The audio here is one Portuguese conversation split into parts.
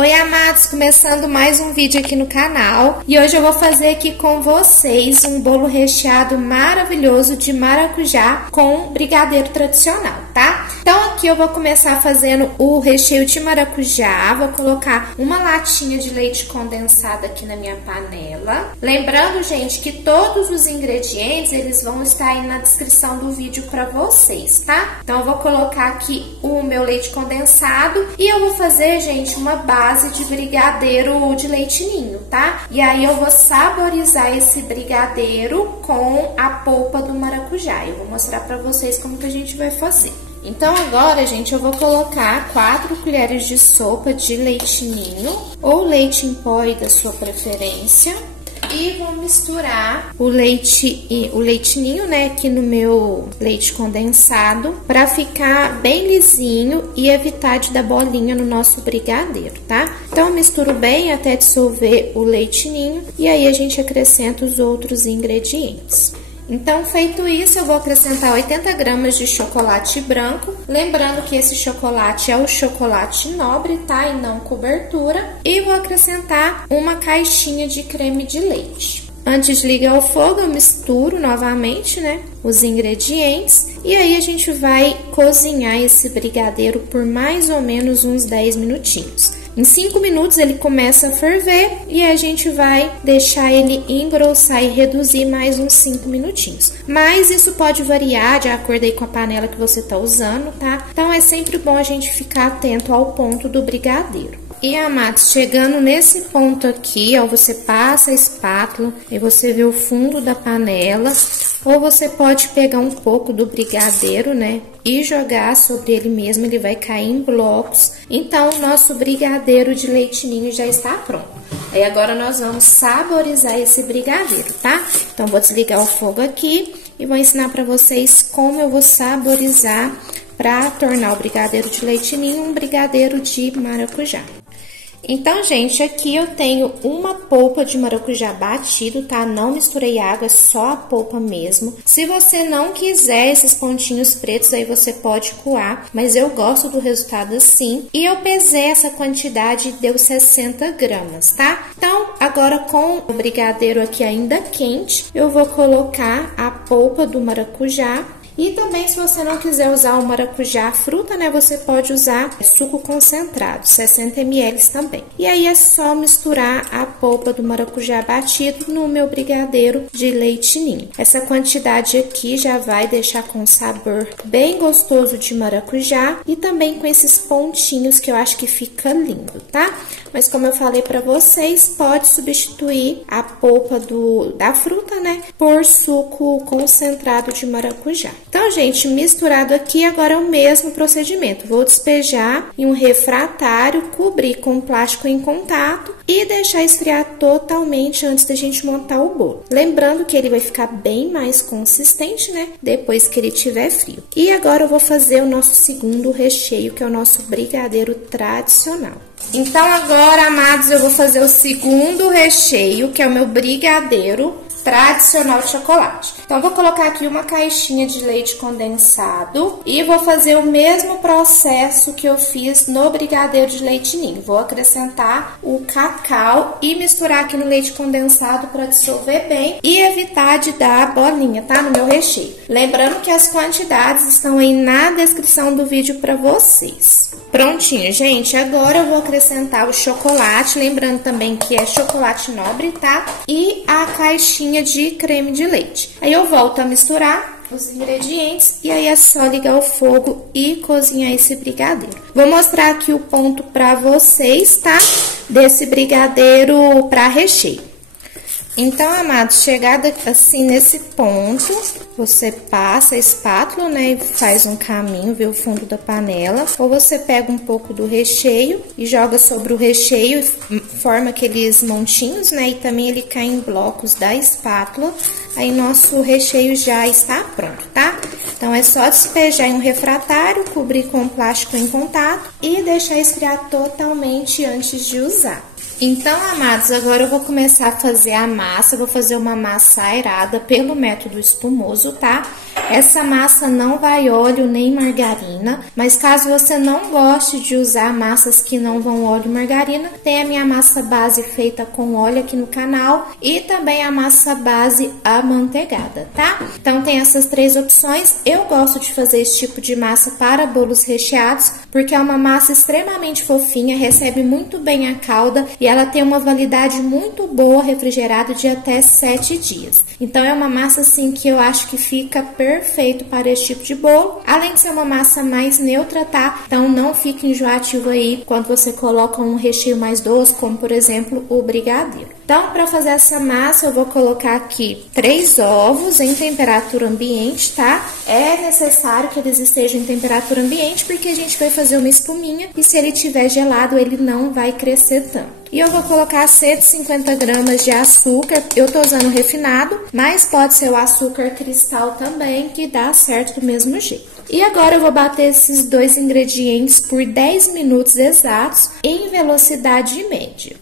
Oi, amados, começando mais um vídeo aqui no canal e hoje eu vou fazer aqui com vocês um bolo recheado maravilhoso de maracujá com brigadeiro tradicional, tá? Então aqui eu vou começar fazendo o recheio de maracujá, vou colocar uma latinha de leite condensado aqui na minha panela. Lembrando, gente, que todos os ingredientes eles vão estar aí na descrição do vídeo pra vocês, tá? Então eu vou colocar aqui o meu leite condensado e eu vou fazer, gente, uma base de brigadeiro de leite ninho, tá? E aí eu vou saborizar esse brigadeiro com a polpa do maracujá. Eu vou mostrar pra vocês como que a gente vai fazer. Então agora, gente, eu vou colocar 4 colheres de sopa de leite ninho ou leite em pó aí da sua preferência. E vou misturar o leite ninho, né, aqui no meu leite condensado, pra ficar bem lisinho e evitar de dar bolinha no nosso brigadeiro, tá? Então, eu misturo bem até dissolver o leite ninho e aí a gente acrescenta os outros ingredientes. Então, feito isso, eu vou acrescentar 80 gramas de chocolate branco. Lembrando que esse chocolate é o chocolate nobre, tá? E não cobertura. E vou acrescentar uma caixinha de creme de leite. Antes de ligar o fogo, eu misturo novamente, né, os ingredientes. E aí, a gente vai cozinhar esse brigadeiro por mais ou menos uns 10 minutinhos. Em 5 minutos ele começa a ferver e a gente vai deixar ele engrossar e reduzir mais uns 5 minutinhos. Mas isso pode variar de acordo aí com a panela que você tá usando, tá? Então é sempre bom a gente ficar atento ao ponto do brigadeiro. E, amados, chegando nesse ponto aqui, ó, você passa a espátula e você vê o fundo da panela. Ou você pode pegar um pouco do brigadeiro, né, e jogar sobre ele mesmo, ele vai cair em blocos. Então, o nosso brigadeiro de leite ninho já está pronto. Aí, agora nós vamos saborizar esse brigadeiro, tá? Então, vou desligar o fogo aqui e vou ensinar pra vocês como eu vou saborizar pra tornar o brigadeiro de leite ninho um brigadeiro de maracujá. Então, gente, aqui eu tenho uma polpa de maracujá batido, tá? Não misturei água, é só a polpa mesmo. Se você não quiser esses pontinhos pretos, aí você pode coar, mas eu gosto do resultado assim. E eu pesei essa quantidade, deu 60 gramas, tá? Então, agora com o brigadeiro aqui ainda quente, eu vou colocar a polpa do maracujá. E também, se você não quiser usar o maracujá fruta, né, você pode usar suco concentrado, 60 ml também. E aí é só misturar a polpa do maracujá batido no meu brigadeiro de leite ninho. Essa quantidade aqui já vai deixar com sabor bem gostoso de maracujá e também com esses pontinhos que eu acho que fica lindo, tá? Mas como eu falei pra vocês, pode substituir a polpa da fruta, né, por suco concentrado de maracujá. Então, gente, misturado aqui, agora é o mesmo procedimento. Vou despejar em um refratário, cobrir com plástico em contato e deixar esfriar totalmente antes da gente montar o bolo. Lembrando que ele vai ficar bem mais consistente, né, depois que ele estiver frio. E agora eu vou fazer o nosso segundo recheio, que é o nosso brigadeiro tradicional. Então, agora, amados, eu vou fazer o segundo recheio, que é o meu brigadeiro tradicional de chocolate. Então, eu vou colocar aqui uma caixinha de leite condensado e vou fazer o mesmo processo que eu fiz no brigadeiro de leite ninho. Vou acrescentar o cacau e misturar aqui no leite condensado para dissolver bem e evitar de dar bolinha, tá? No meu recheio. Lembrando que as quantidades estão aí na descrição do vídeo para vocês. Prontinho, gente. Agora eu vou acrescentar o chocolate, lembrando também que é chocolate nobre, tá? E a caixinha de creme de leite. Aí eu volto a misturar os ingredientes e aí é só ligar o fogo e cozinhar esse brigadeiro. Vou mostrar aqui o ponto pra vocês, tá? Desse brigadeiro pra recheio. Então, amados, chegada assim nesse ponto, você passa a espátula, né, e faz um caminho, vê o fundo da panela. Ou você pega um pouco do recheio e joga sobre o recheio, forma aqueles montinhos, né, e também ele cai em blocos da espátula. Aí, nosso recheio já está pronto, tá? Então, é só despejar em um refratário, cobrir com plástico em contato e deixar esfriar totalmente antes de usar. Então, amados, agora eu vou começar a fazer a massa. Eu vou fazer uma massa aerada pelo método espumoso, tá? Essa massa não vai óleo nem margarina, mas caso você não goste de usar massas que não vão óleo e margarina, tem a minha massa base feita com óleo aqui no canal e também a massa base amanteigada, tá? Então tem essas três opções. Eu gosto de fazer esse tipo de massa para bolos recheados, porque é uma massa extremamente fofinha, recebe muito bem a calda e ela tem uma validade muito boa, refrigerada, de até 7 dias. Então é uma massa assim que eu acho que fica perfeito para esse tipo de bolo, além de ser uma massa mais neutra, tá? Então não fica enjoativo aí quando você coloca um recheio mais doce, como por exemplo o brigadeiro. Então, para fazer essa massa, eu vou colocar aqui 3 ovos em temperatura ambiente, tá? É necessário que eles estejam em temperatura ambiente, porque a gente vai fazer uma espuminha e se ele tiver gelado, ele não vai crescer tanto. E eu vou colocar 150 gramas de açúcar, eu tô usando refinado, mas pode ser o açúcar cristal também, que dá certo do mesmo jeito. E agora eu vou bater esses dois ingredientes por 10 minutos exatos em velocidade média.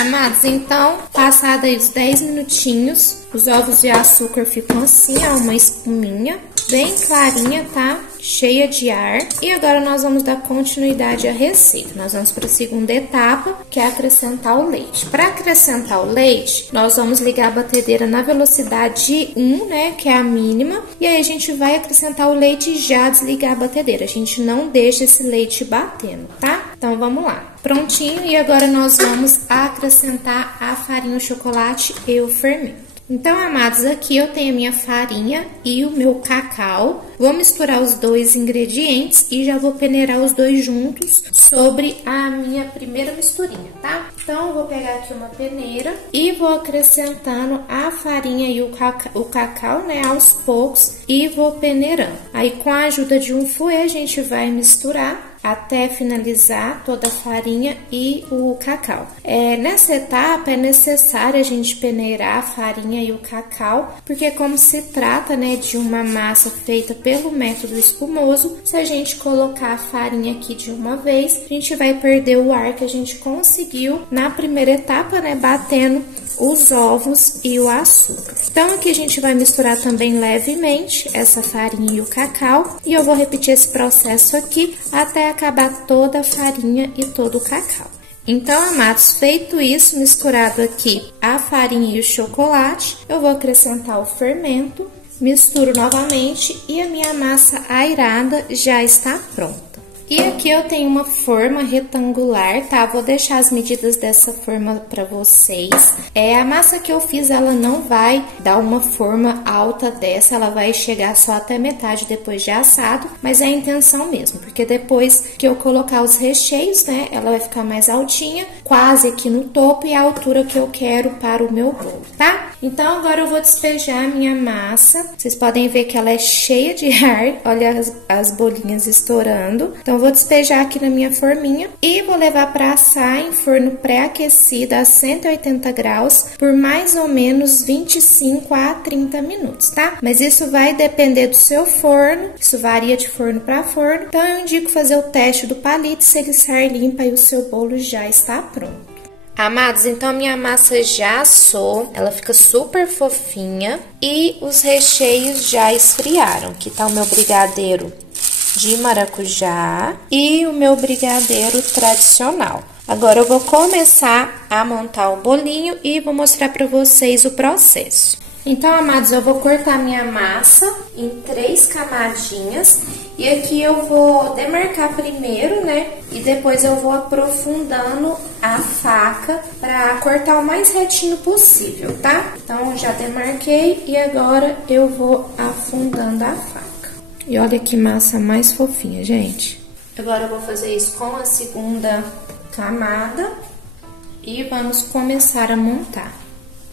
Amados, então, passado aí os 10 minutinhos, os ovos e açúcar ficam assim, ó, uma espuminha bem clarinha, tá? Cheia de ar. E agora nós vamos dar continuidade à receita. Nós vamos para a segunda etapa, que é acrescentar o leite. Para acrescentar o leite, nós vamos ligar a batedeira na velocidade 1, né, que é a mínima. E aí a gente vai acrescentar o leite e já desligar a batedeira. A gente não deixa esse leite batendo, tá? Então vamos lá. Prontinho, e agora nós vamos acrescentar a farinha, o chocolate e o fermento. Então, amados, aqui eu tenho a minha farinha e o meu cacau. Vou misturar os dois ingredientes e já vou peneirar os dois juntos sobre a minha primeira misturinha, tá? Então, eu vou pegar aqui uma peneira e vou acrescentando a farinha e o cacau, né, aos poucos, e vou peneirando. Aí, com a ajuda de um fouet, a gente vai misturar até finalizar toda a farinha e o cacau. Nessa etapa é necessário a gente peneirar a farinha e o cacau, porque como se trata, né, de uma massa feita pelo método espumoso, se a gente colocar a farinha aqui de uma vez, a gente vai perder o ar que a gente conseguiu na primeira etapa, né, batendo os ovos e o açúcar. Então, aqui a gente vai misturar também levemente essa farinha e o cacau, e eu vou repetir esse processo aqui até acabar toda a farinha e todo o cacau. Então, amados, feito isso, misturado aqui a farinha e o chocolate, eu vou acrescentar o fermento, misturo novamente e a minha massa airada já está pronta. E aqui eu tenho uma forma retangular, tá? Vou deixar as medidas dessa forma pra vocês. A massa que eu fiz, ela não vai dar uma forma alta dessa, ela vai chegar só até metade depois de assado, mas é a intenção mesmo, porque depois que eu colocar os recheios, né, ela vai ficar mais altinha, quase aqui no topo e a altura que eu quero para o meu bolo, tá? Então, agora eu vou despejar a minha massa. Vocês podem ver que ela é cheia de ar, olha as bolinhas estourando. Então, eu vou despejar aqui na minha forminha e vou levar para assar em forno pré-aquecido a 180 graus por mais ou menos 25 a 30 minutos, tá? Mas isso vai depender do seu forno, isso varia de forno para forno. Então, eu indico fazer o teste do palito, se ele sair limpo e o seu bolo já está pronto. Amados, então a minha massa já assou, ela fica super fofinha e os recheios já esfriaram. Aqui tá o meu brigadeiro de maracujá e o meu brigadeiro tradicional. Agora eu vou começar a montar o bolinho e vou mostrar para vocês o processo. Então, amados, eu vou cortar minha massa em 3 camadinhas e aqui eu vou demarcar primeiro, né? E depois eu vou aprofundando a faca para cortar o mais retinho possível, tá? Então, já demarquei e agora eu vou afundando a faca. E olha que massa mais fofinha, gente. Agora eu vou fazer isso com a segunda camada e vamos começar a montar.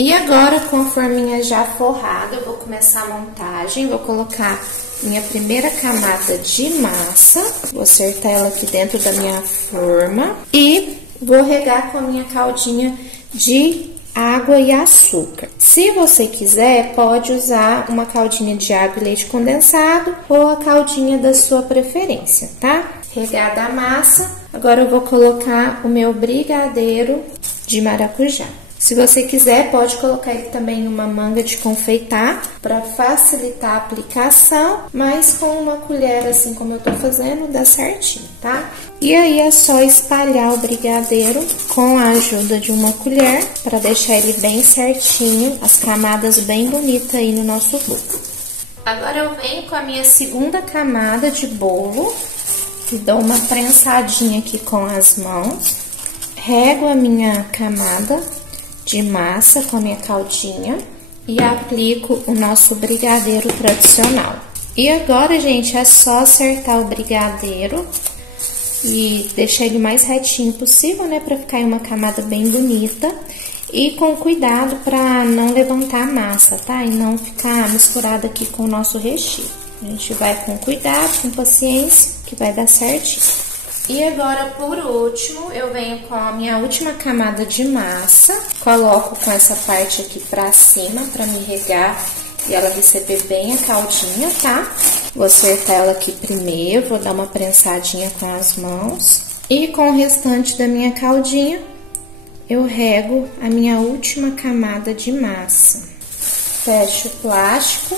E agora, com a forminha já forrada, eu vou começar a montagem. Vou colocar minha primeira camada de massa, vou acertar ela aqui dentro da minha forma e vou regar com a minha caldinha de água e açúcar. Se você quiser, pode usar uma caldinha de água e leite condensado ou a caldinha da sua preferência, tá? Regada a massa, agora eu vou colocar o meu brigadeiro de maracujá. Se você quiser, pode colocar ele também em uma manga de confeitar para facilitar a aplicação, mas com uma colher, assim como eu tô fazendo, dá certinho, tá? E aí é só espalhar o brigadeiro com a ajuda de uma colher para deixar ele bem certinho, as camadas bem bonitas aí no nosso bolo. Agora eu venho com a minha segunda camada de bolo e dou uma prensadinha aqui com as mãos, rego a minha camada de massa com a minha caldinha e aplico o nosso brigadeiro tradicional. E agora, gente, é só acertar o brigadeiro e deixar ele o mais retinho possível, né, para ficar em uma camada bem bonita e com cuidado para não levantar a massa, tá? E não ficar misturado aqui com o nosso recheio. A gente vai com cuidado, com paciência, que vai dar certinho. E agora, por último, eu venho com a minha última camada de massa, coloco com essa parte aqui pra cima, pra me regar e ela receber bem a caldinha, tá? Vou acertar ela aqui primeiro, vou dar uma prensadinha com as mãos. E com o restante da minha caldinha, eu rego a minha última camada de massa. Fecho o plástico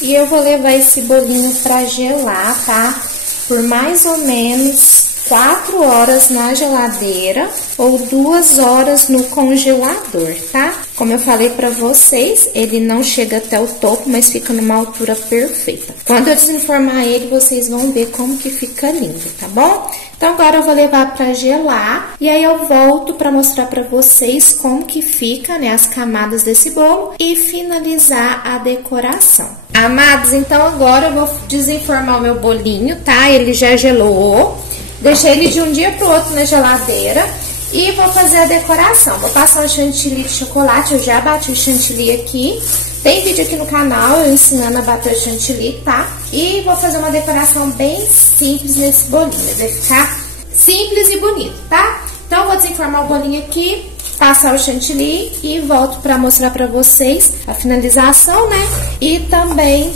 e eu vou levar esse bolinho pra gelar, tá? Por mais ou menos 4 horas na geladeira ou 2 horas no congelador, tá? Como eu falei pra vocês, ele não chega até o topo, mas fica numa altura perfeita. Quando eu desenformar ele, vocês vão ver como que fica lindo, tá bom? Então, agora eu vou levar pra gelar e aí eu volto pra mostrar pra vocês como que fica, né, as camadas desse bolo e finalizar a decoração. Amados, então agora eu vou desenformar o meu bolinho, tá? Ele já gelou. Deixei ele de um dia pro outro na geladeira e vou fazer a decoração. Vou passar um chantilly de chocolate, eu já bati o chantilly aqui. Tem vídeo aqui no canal eu ensinando a bater o chantilly, tá? E vou fazer uma decoração bem simples nesse bolinho, vai ficar simples e bonito, tá? Então, eu vou desenformar o bolinho aqui, passar o chantilly e volto pra mostrar pra vocês a finalização, né? E também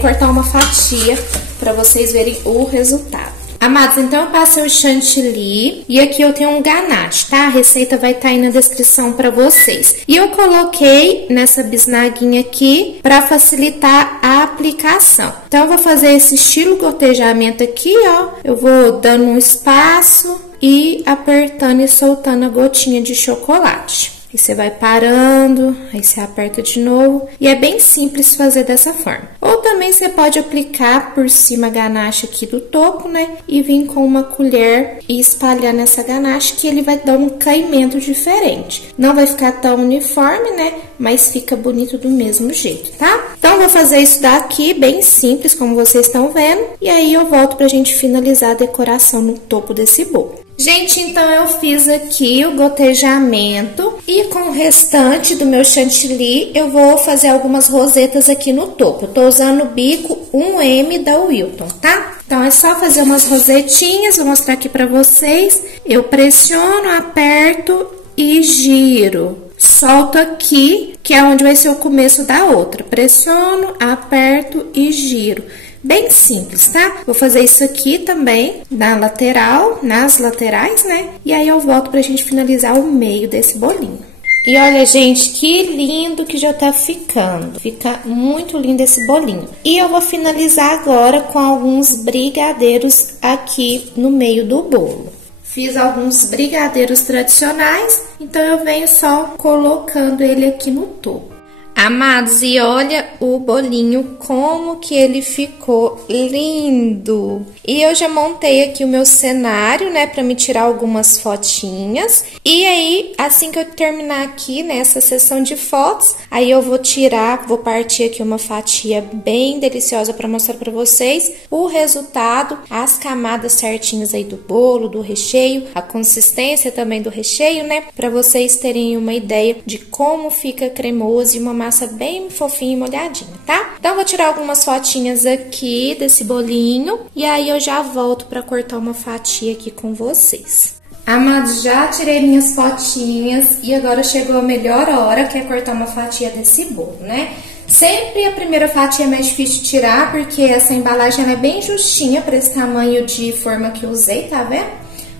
cortar uma fatia pra vocês verem o resultado. Amados, então eu passei o chantilly e aqui eu tenho um ganache, tá? A receita vai estar aí na descrição pra vocês. E eu coloquei nessa bisnaguinha aqui pra facilitar a aplicação. Então, eu vou fazer esse estilo gotejamento aqui, ó. Eu vou dando um espaço e apertando e soltando a gotinha de chocolate. Aí você vai parando, aí você aperta de novo. E é bem simples fazer dessa forma. Ou também você pode aplicar por cima a ganache aqui do topo, né? E vir com uma colher e espalhar nessa ganache que ele vai dar um caimento diferente. Não vai ficar tão uniforme, né? Mas fica bonito do mesmo jeito, tá? Então, vou fazer isso daqui bem simples, como vocês estão vendo. E aí, eu volto pra gente finalizar a decoração no topo desse bolo. Gente, então eu fiz aqui o gotejamento e com o restante do meu chantilly eu vou fazer algumas rosetas aqui no topo. Eu tô usando o bico 1M da Wilton, tá? Então é só fazer umas rosetinhas, vou mostrar aqui pra vocês. Eu pressiono, aperto e giro. Solto aqui, que é onde vai ser o começo da outra. Pressiono, aperto e giro. Bem simples, tá? Vou fazer isso aqui também na lateral, nas laterais, né? E aí eu volto pra gente finalizar o meio desse bolinho. E olha, gente, que lindo que já tá ficando. Fica muito lindo esse bolinho. E eu vou finalizar agora com alguns brigadeiros aqui no meio do bolo. Fiz alguns brigadeiros tradicionais, então eu venho só colocando ele aqui no topo. Amados, e olha o bolinho como que ele ficou lindo! E eu já montei aqui o meu cenário, né, pra me tirar algumas fotinhas. E aí, assim que eu terminar aqui, nessa sessão de fotos, aí eu vou tirar, vou partir aqui uma fatia bem deliciosa pra mostrar pra vocês o resultado, as camadas certinhas aí do bolo, do recheio, a consistência também do recheio, né, pra vocês terem uma ideia de como fica cremoso e uma massa bem fofinha e molhadinha, tá? Então, vou tirar algumas fotinhas aqui desse bolinho e aí eu já volto pra cortar uma fatia aqui com vocês. Amados, já tirei minhas fotinhas e agora chegou a melhor hora, que é cortar uma fatia desse bolo, né? Sempre a primeira fatia é mais difícil de tirar, porque essa embalagem ela é bem justinha para esse tamanho de forma que eu usei, tá vendo?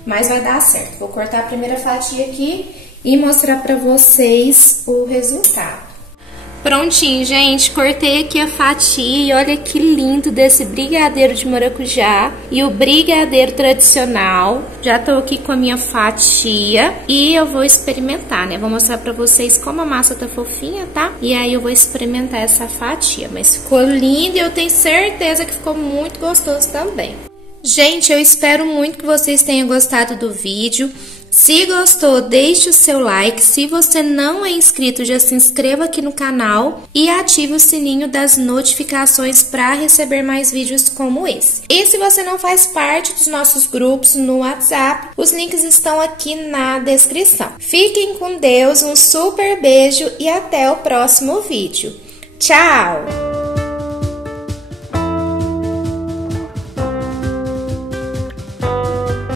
Mas vai dar certo. Vou cortar a primeira fatia aqui e mostrar pra vocês o resultado. Prontinho, gente, cortei aqui a fatia e olha que lindo desse brigadeiro de maracujá e o brigadeiro tradicional. Já tô aqui com a minha fatia e eu vou experimentar, né? Vou mostrar pra vocês como a massa tá fofinha, tá? E aí eu vou experimentar essa fatia, mas ficou lindo e eu tenho certeza que ficou muito gostoso também. Gente, eu espero muito que vocês tenham gostado do vídeo. Se gostou, deixe o seu like. Se você não é inscrito, já se inscreva aqui no canal e ative o sininho das notificações para receber mais vídeos como esse. E se você não faz parte dos nossos grupos no WhatsApp, os links estão aqui na descrição. Fiquem com Deus, um super beijo e até o próximo vídeo. Tchau!